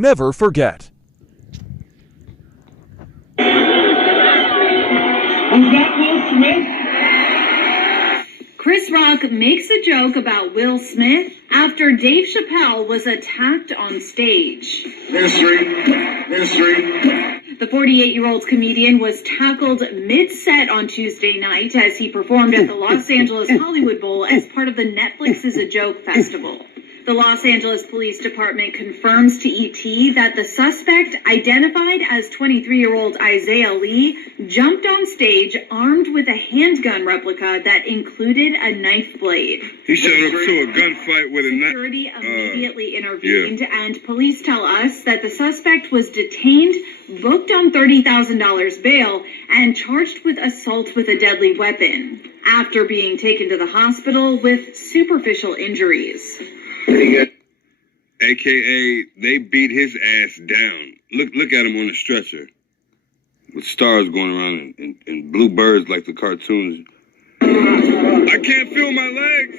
never forget. Was that Will Smith? Chris Rock makes a joke about Will Smith after Dave Chappelle was attacked on stage. History. The 48-year-old comedian was tackled mid-set on Tuesday night as he performed at the Los Angeles Hollywood Bowl as part of the Netflix is a Joke festival. The Los Angeles Police Department confirms to ET that the suspect, identified as 23-year-old Isaiah Lee, jumped on stage armed with a handgun replica that included a knife blade. He showed up to a gunfight with a knife. Security immediately intervened, and police tell us that the suspect was detained, booked on $30,000 bail, and charged with assault with a deadly weapon, after being taken to the hospital with superficial injuries. AKA, they beat his ass down. Look at him on the stretcher, with stars going around and blue birds like the cartoons. I can't feel my legs.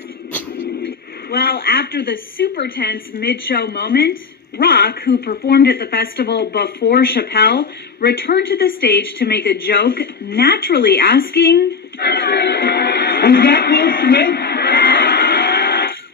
Well, after the super tense mid-show moment, Rock, who performed at the festival before Chappelle, returned to the stage to make a joke, naturally asking, Was that Will Smith?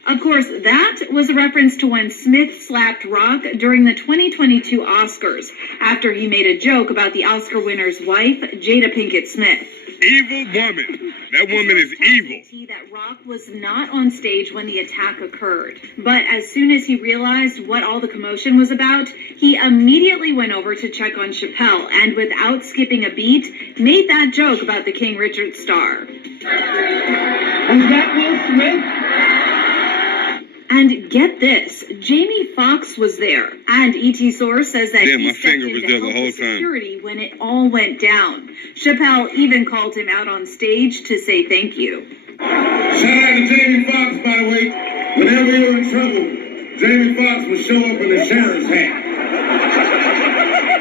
Of course, that was a reference to when Smith slapped Rock during the 2022 Oscars, after he made a joke about the Oscar winner's wife, Jada Pinkett Smith. Evil woman. That woman is evil. That Rock was not on stage when the attack occurred. But as soon as he realized what all the commotion was about, he immediately went over to check on Chappelle and, without skipping a beat, made that joke about the King Richard star. Was that Will Smith? And get this, Jamie Foxx was there, and ET source says that Yeah, he my stepped finger in was to there help the whole with time. security when it all went down. Chappelle even called him out on stage to say thank you. Shout out to Jamie Foxx, by the way. Whenever you're in trouble, Jamie Foxx will show up in a sheriff's hat.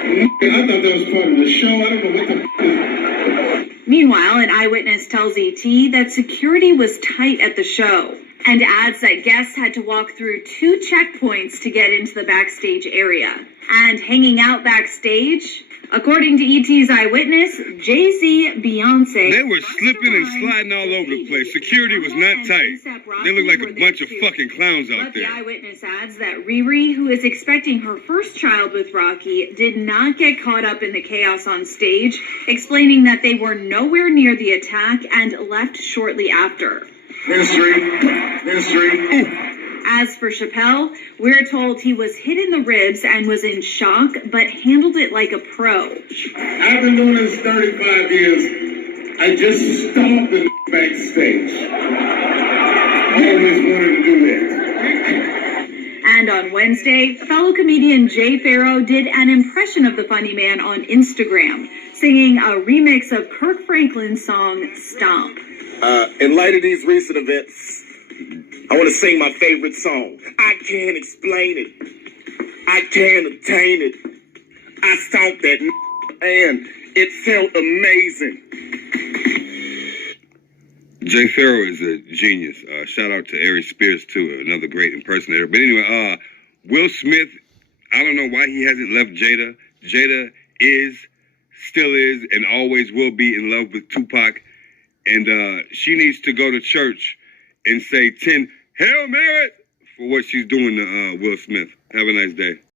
I thought that was part of the show. I don't know what the Meanwhile, an eyewitness tells ET that security was tight at the show, and adds that guests had to walk through 2 checkpoints to get into the backstage area. And hanging out backstage, according to ET's eyewitness, Jay-Z, Beyonce... They were slipping and sliding all over the place. Security was not tight. They looked like a bunch of fucking clowns out But there. the eyewitness adds that Riri, who is expecting her first child with Rocky, did not get caught up in the chaos on stage, explaining that they were nowhere near the attack and left shortly after. History. As for Chappelle, we're told he was hit in the ribs and was in shock, but handled it like a pro. I've been doing this 35 years. I just stomped the backstage. Always wanted to do that. And on Wednesday, fellow comedian Jay Farrow did an impression of the funny man on Instagram, singing a remix of Kirk Franklin's song, Stomp. In light of these recent events, I want to sing my favorite song. I can't explain it. I can't attain it. I stomped that and it felt amazing. Jay Farrow is a genius. Shout out to Ari Spears, too, another great impersonator. But anyway, Will Smith, I don't know why he hasn't left Jada. Jada still is, and always will be in love with Tupac. And she needs to go to church and say 10 Hail Mary for what she's doing to Will Smith. Have a nice day.